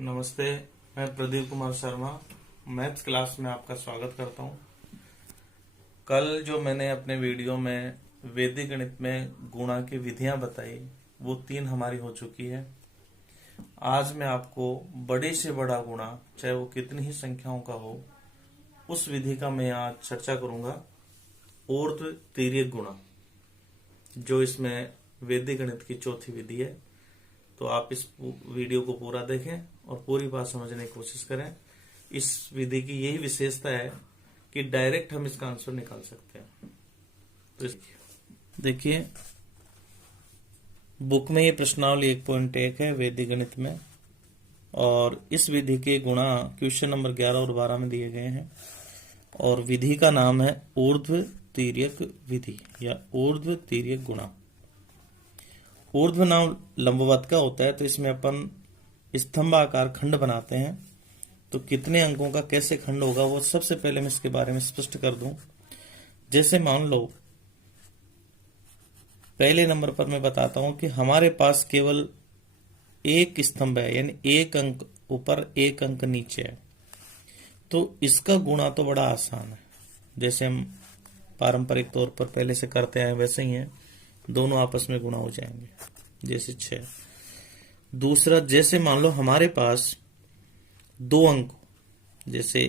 नमस्ते, मैं Pradeep Kumar Sharma maths class में आपका स्वागत करता हूं। कल जो मैंने अपने वीडियो में वैदिक गणित में गुणा की विधियां बताई वो 3 हमारी हो चुकी है। आज मैं आपको बड़े से बड़ा गुणा, चाहे वो कितनी ही संख्याओं का हो, उस विधि का मैं आज चर्चा करूंगा। ऊर्ध्व तिर्यक गुणा, जो इसमें वैदिक गणित की चौथी विधि है। तो आप इस वीडियो को पूरा देखें और पूरी बात समझने की कोशिश करें। इस विधि की यही विशेषता है कि डायरेक्ट हम इसका आंसर निकाल सकते हैं। तो देखिए, बुक में ये प्रश्नावली 1.1 है वैदिक गणित में, और इस विधि के गुणा क्वेश्चन नंबर 11 और 12 में दिए गए हैं। और विधि का नाम है ऊर्ध्व तिर्यक विधि या ऊर्ध्व तिर्यक गुणा। ऊर्ध्व नाम लंबवत का होता है, तो इसमें अपन स्तंभाकार खंड बनाते हैं। तो कितने अंकों का कैसे खंड होगा वो सबसे पहले मैं इसके बारे में स्पष्ट कर दूं। जैसे मान लो पहले नंबर पर मैं बताता हूं कि हमारे पास केवल एक स्तंभ है, यानी एक अंक ऊपर एक अंक नीचे है। तो इसका गुणा तो बड़ा आसान है, जैसे हम पारंपरिक तौर पर पहले से करते हैं वैसे ही है। दोनों आपस में गुणा हो जाएंगे, जैसे 6। दूसरा, जैसे मान लो हमारे पास 2 अंक, जैसे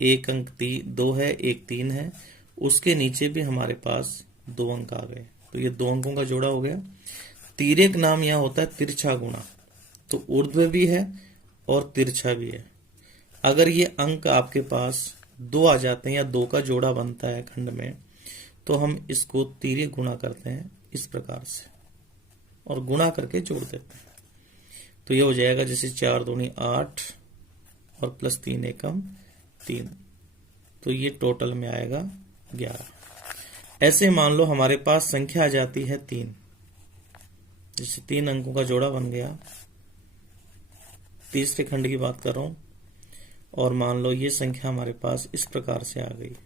एक अंक 2 है, एक 3 है, उसके नीचे भी हमारे पास 2 अंक आ गए, तो ये 2 अंकों का जोड़ा हो गया। तिर्यक नाम यहां होता है तिरछा गुणा। तो ऊर्ध्व भी है और तिरछा भी है। अगर ये अंक आपके पास 2 आ जाते हैं या 2 का जोड़ा बनता है खंड में, तो हम इसको तिर्यक गुणा करते हैं इस प्रकार से, और गुणा करके जोड़ देते हैं। तो ये हो जाएगा जैसे 4 दूनी 8 और प्लस 3 एकम 3, तो ये टोटल में आएगा 11। ऐसे मान लो हमारे पास संख्या आ जाती है 3, जैसे 3 अंकों का जोड़ा बन गया। तीसरे खंड की बात कर रहा हूं, और मान लो ये संख्या हमारे पास इस प्रकार से आ गई।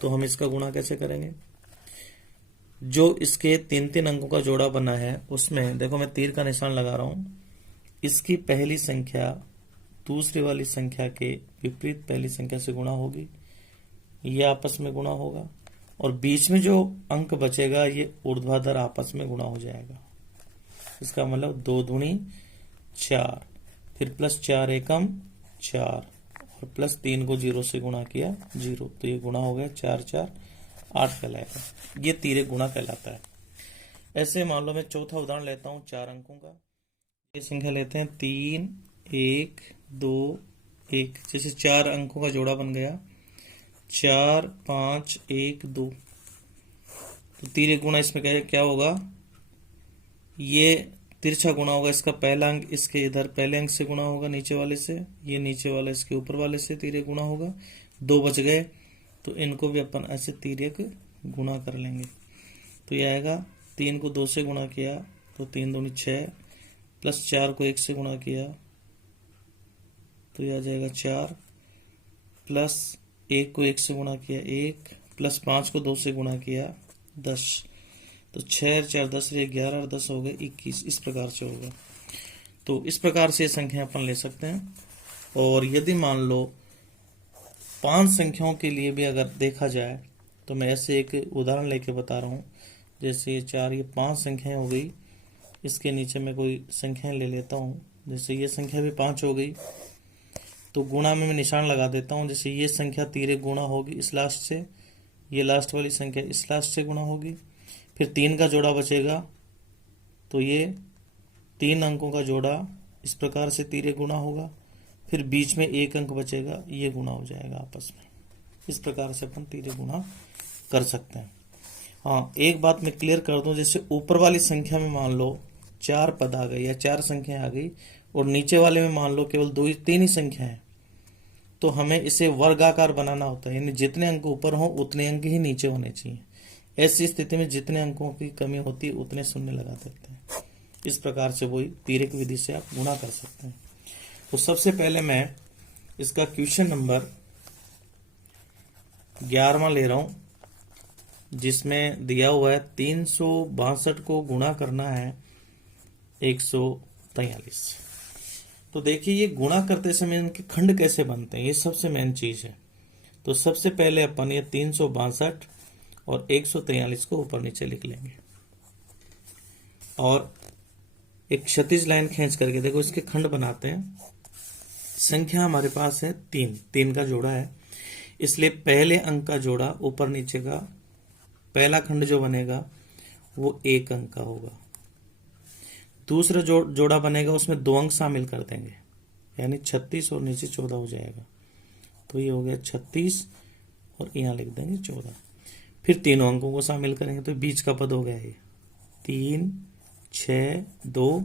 तो हम इसका गुणा कैसे करेंगे? जो इसके 3 अंकों का जोड़ा बना है उसमें देखो मैं तीर का निशान लगा रहा हूं। इसकी पहली संख्या दूसरी वाली संख्या के विपरीत पहली संख्या से गुणा होगी, ये आपस में गुणा होगा, और बीच में जो अंक बचेगा ये ऊर्ध्वाधर आपस में गुणा हो जाएगा। इसका मतलब 2 दूनी 4, फिर प्लस 4 एकम 4, और प्लस 3 को 0 से गुणा किया 0, तो ये गुणा हो गया 4 4 8 कहलाएगा। ये तिर्यक गुणा कहलाता है। ऐसे मान लो मैं चौथा उदाहरण लेता हूं 4 अंकों का। ये संख्या लेते हैं 3 1 2 1, जैसे 4 अंकों का जोड़ा बन गया 4 5 1 2। तो तिर्यक गुणा इसमें क्या होगा? ये तिरछा गुणा होगा। इसका पहला अंक इसके इधर पहले अंक से गुणा होगा नीचे वाले से, ये नीचे वाला इसके ऊपर वाले से तिर्यक गुणा होगा। 2 बच गए, तो इनको भी अपन ऐसे तिर्यक गुणा कर लेंगे। तो ये आएगा 3 को 2 से गुणा किया तो 3 दूनी 6, प्लस 4 को 1 से गुणा किया तो ये आ जाएगा 4, प्लस 1 को 1 से गुणा किया 1, प्लस 5 को 2 से गुणा किया 10। तो 6 4 10 11 और 10 हो गए 21। इस प्रकार से होगा। तो इस प्रकार से संख्या अपन ले सकते हैं। और यदि मान लो 5 संख्याओं के लिए भी अगर देखा जाए, तो मैं ऐसे एक उदाहरण लेके बता रहा हूं। जैसे ये 4, ये 5 संख्याएं हो गई। इसके नीचे मैं कोई संख्याएं ले लेता हूं, जैसे ये संख्या भी 5 हो गई। तो गुणा में मैं निशान लगा देता हूं। जैसे ये संख्या तिर्यक गुणा होगी इस लास्ट से, ये लास्ट वाली संख्या इस लास्ट से गुणा होगी, फिर 3 का जोड़ा बचेगा, तो ये 3 अंकों का जोड़ा इस प्रकार से तिर्यक गुणा होगा, फिर बीच में 1 अंक बचेगा, ये गुणा हो जाएगा आपस में। इस प्रकार से अपन तिर्यक गुणा कर सकते हैं। हाँ, एक बात मैं क्लियर कर दूं, जैसे ऊपर वाली संख्या में मान लो 4 पद आ गए या 4 संख्या आ गई, और नीचे वाले में मान लो केवल 3 ही संख्या है, तो हमें इसे वर्गाकार बनाना होता है, यानी जितने अंक ऊपर हो उतने अंक ही नीचे होने चाहिए। ऐसी स्थिति में जितने अंकों की कमी होती है उतने शून्य लगा देते हैं। इस प्रकार से वही तिर्यक विधि से आप गुणा कर सकते हैं। तो सबसे पहले मैं इसका क्वेश्चन नंबर 11वां ले रहा हूं, जिसमें दिया हुआ है 362 को गुणा करना है 143। तो देखिए ये गुणा करते समय इनके खंड कैसे बनते हैं, ये सबसे मेन चीज है। तो सबसे पहले अपन ये 362 और 143 को ऊपर नीचे लिख लेंगे और एक क्षैतिज लाइन खींच करके देखो इसके खंड बनाते हैं। संख्या हमारे पास है 3 का जोड़ा है, इसलिए पहले अंक का जोड़ा ऊपर नीचे का पहला खंड जो बनेगा वो 1 अंक का होगा। दूसरा जोड़ा बनेगा उसमें 2 अंक शामिल कर देंगे, यानी 36 और नीचे 14 हो जाएगा। तो ये हो गया 36 और यहाँ लिख देंगे 14। फिर तीनों अंकों को शामिल करेंगे तो बीच का पद हो गया ये 3 6 2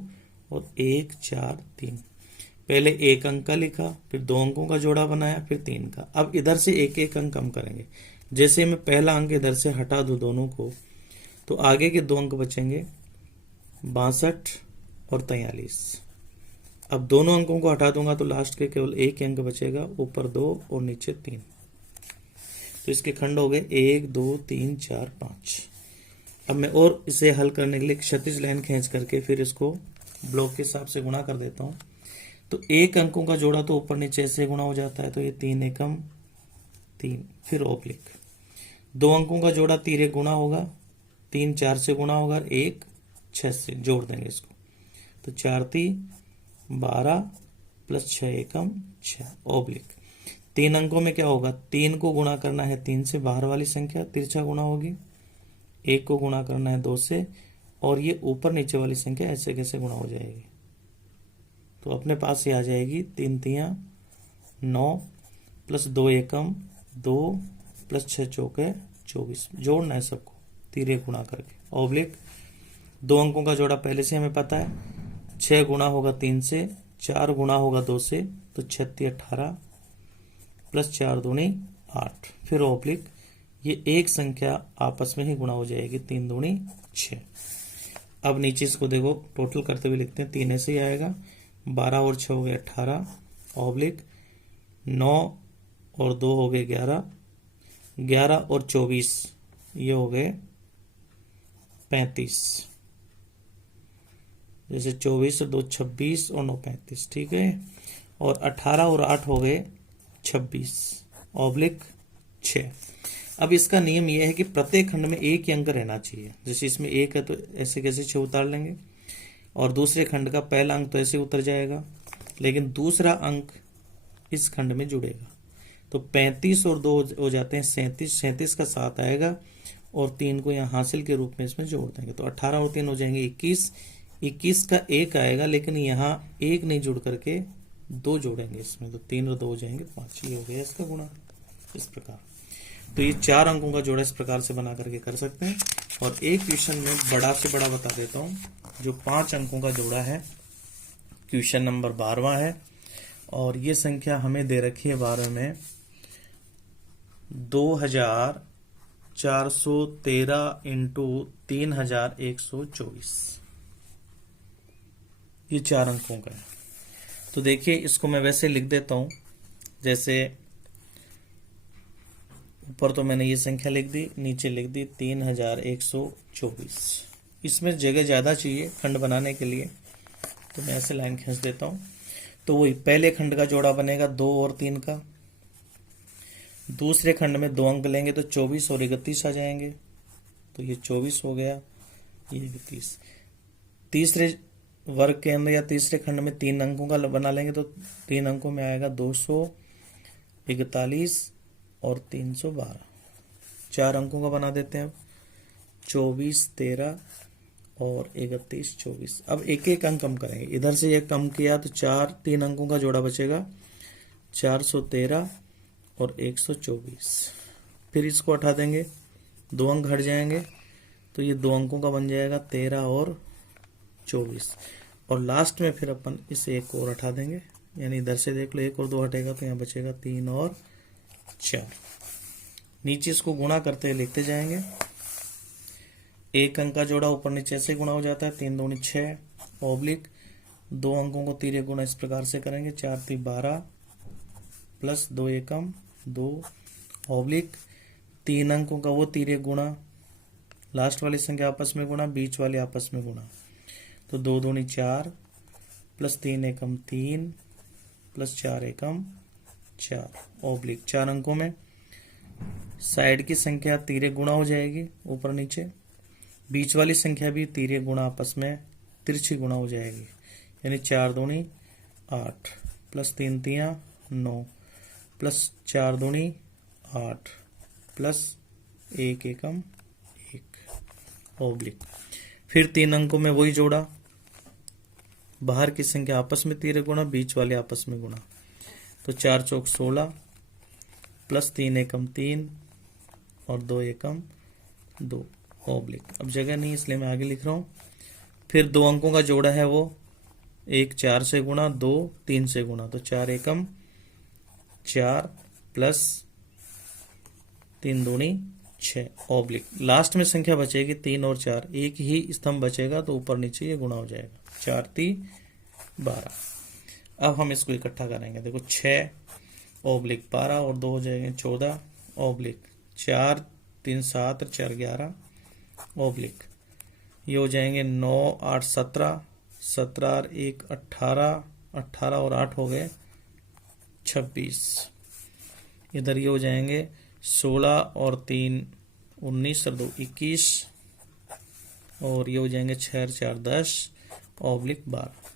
और 1 4 3। पहले 1 अंक का लिखा, फिर 2 अंकों का जोड़ा बनाया, फिर 3 का। अब इधर से 1 अंक कम करेंगे। जैसे मैं पहला अंक इधर से हटा दूं दोनों को, तो आगे के 2 अंक बचेंगे 62 और 43। अब दोनों अंकों को हटा दूंगा तो लास्ट के केवल 1 अंक बचेगा, ऊपर 2 और नीचे 3। तो इसके खंड हो गए 1 2 3 4 5। अब मैं और इसे हल करने के लिए क्षैतिज लाइन खींच करके फिर इसको ब्लॉक के हिसाब से गुणा कर देता हूं। तो 1 अंकों का जोड़ा तो ऊपर नीचे ऐसे गुणा हो जाता है, तो ये 3 एकम 3, फिर ओब्लिक। 2 अंकों का जोड़ा 3 गुणा होगा, 3 4 से गुणा होगा, 1 6 से जोड़ देंगे इसको, तो 4 3 12 प्लस 6 एकम 6 ओब्लिक। 3 अंकों में क्या होगा, 3 को गुणा करना है 3 से, बाहर वाली संख्या तिरछा गुणा होगी। 1 को गुणा करना है 2 से, और ये ऊपर नीचे वाली संख्या ऐसे कैसे गुणा हो जाएगी। तो अपने पास ये आ जाएगी 3 3 9 प्लस 2 एकम 2 प्लस 6 चौके 24। जोड़ना है सबको 3 गुणा करके ओब्लिक। 2 अंकों का जोड़ा पहले से हमें पता है, 6 गुणा होगा 3 से, 4 गुणा होगा 2 से, तो 36 18 प्लस 4 दूनी 8, फिर ओब्लिक। ये एक संख्या आपस में ही गुणा हो जाएगी, 3 दूनी 6। अब नीचे इसको देखो टोटल करते हुए लिखते हैं, 3 ऐसे ही आएगा, 12 और 6 हो गए 18 ओब्लिक, 9 और 2 हो गए 11, 11 और 24 ये हो गए 35। जैसे 24 और 2 26 और 9 35, ठीक है। और 18 और 8 हो गए 26 ओब्लिक 6। अब इसका नियम यह है कि प्रत्येक खंड में 1 ही अंक रहना चाहिए। जैसे इसमें 1 है तो ऐसे कैसे 6 उतार लेंगे, और दूसरे खंड का पहला अंक तो ऐसे उतर जाएगा, लेकिन दूसरा अंक इस खंड में जुड़ेगा। तो 35 और 2 हो जाते हैं 37, 37 का 7 आएगा, और 3 को यहाँ हासिल के रूप में इसमें जोड़ देंगे, तो 18 और 3 हो जाएंगे 21, 21 का 1 आएगा, लेकिन यहाँ 1 नहीं जुड़ करके 2 जोड़ेंगे इसमें, तो 3 और 2 हो जाएंगे 5। ये हो गया इसका गुणा इस प्रकार। तो ये 4 अंकों का जोड़ा इस प्रकार से बना करके कर सकते हैं। और एक क्वेश्चन में बड़ा से बड़ा बता देता हूँ, जो 5 अंकों का जोड़ा है, क्वेश्चन नंबर 12वां है, और ये संख्या हमें दे रखी है 12 में 2413 इंटू 3124। ये 4 अंकों का है। तो देखिए इसको मैं वैसे लिख देता हूं, जैसे ऊपर तो मैंने ये संख्या लिख दी, नीचे लिख दी 3124। इसमें जगह ज्यादा चाहिए खंड बनाने के लिए, तो मैं ऐसे लाइन खींच देता हूं। तो वही पहले खंड का जोड़ा बनेगा 2 और 3 का, दूसरे खंड में 2 अंक लेंगे तो 24 और 31 आ जाएंगे, तो ये 24 हो गया, ये 31। तीसरे वर्ग के अंदर या तीसरे खंड में 3 अंकों का बना लेंगे, तो 3 अंकों में आएगा 241 और 312। 4 अंकों का बना देते हैं अब, 24 13 और 31 24। अब एक एक अंक कम करेंगे, इधर से ये कम किया तो 3 अंकों का जोड़ा बचेगा 413 और 124। फिर इसको हटा देंगे, 2 अंक हट जाएंगे, तो ये 2 अंकों का बन जाएगा 13 और 24। और लास्ट में फिर अपन इसे 1 और हटा देंगे, यानी इधर से देख लो 1 और 2 हटेगा तो यहाँ बचेगा 3 और 4। नीचे इसको गुणा करते हुए लिखते जाएंगे। 1 अंक का जोड़ा ऊपर नीचे ऐसे गुणा हो जाता है, 3 दूनी 6 ओब्लिक। 2 अंकों को 3 गुणा इस प्रकार से करेंगे, 4 3 12 प्लस 2 एकम 2 ओब्लिक। 3 अंकों का वो 3 गुणा, लास्ट वाली संख्या आपस में गुणा, बीच वाली आपस में गुणा, तो 2 दूनी 4 प्लस 3 एकम 3 प्लस 4 एकम 4 ऑब्लिक 4 अंकों में साइड की संख्या तिर्य गुणा हो जाएगी ऊपर नीचे, बीच वाली संख्या भी तिर्य गुणा आपस में तिरछी गुणा हो जाएगी, यानी 4 दूनी 8 प्लस 3 तिया 9 प्लस 4 दूनी 8 प्लस 1 एकम 1 ऑब्लिक। फिर 3 अंकों में वही जोड़ा, बाहर की संख्या आपस में तिर्य गुणा, बीच वाले आपस में गुणा, तो 4 चौक 16 प्लस 3 एकम 3 और 2 एकम 2 ऑब्लिक। अब जगह नहीं इसलिए मैं आगे लिख रहा हूं। फिर 2 अंकों का जोड़ा है वो, 1 4 से गुणा, 2 3 से गुणा, तो 4 एकम 4 प्लस 3 दूनी 6 ऑब्लिक। लास्ट में संख्या बचेगी 3 और 4, एक ही स्तंभ बचेगा तो ऊपर नीचे ये गुणा हो जाएगा, 4 3 12। अब हम इसको इकट्ठा करेंगे, देखो 6 ऑब्लिक 12 और 2 हो जाएंगे 14 ऑब्लिक 4 3 7 4 11 ऑब्लिक, ये हो जाएंगे 9 8 17 17 और 1 18 18 और 8 हो गए 26। इधर ये हो जाएंगे 16 और 3 19 और 2 21 और ये हो जाएंगे 6 और 4 10 ऑब्लिक 12।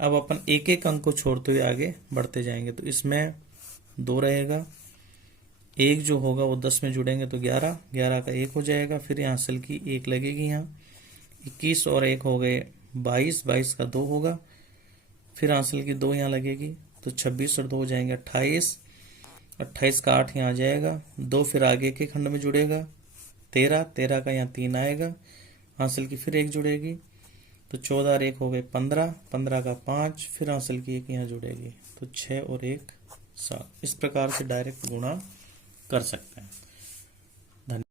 अब अपन एक एक अंक को छोड़ते हुए आगे बढ़ते जाएंगे, तो इसमें 2 रहेगा, एक जो होगा वो 10 में जुड़ेंगे तो 11 11 का 1 हो जाएगा, फिर यहाँ असल की 1 लगेगी, यहाँ 21 और 1 हो गए 22 22 का 2 होगा, फिर हासिल की 2 यहाँ लगेगी, तो 26 और 2 हो जाएंगे 28 28 का 8 यहाँ आ जाएगा, 2 फिर आगे के खंड में जुड़ेगा 13 13 का यहाँ 3 आएगा, हासिल की फिर 1 जुड़ेगी, तो 14 और 1 हो गए 15 15 का 5, फिर हासिल की 1 यहाँ जुड़ेगी, तो 6 और 1 7। इस प्रकार से डायरेक्ट गुणा कर सकते हैं।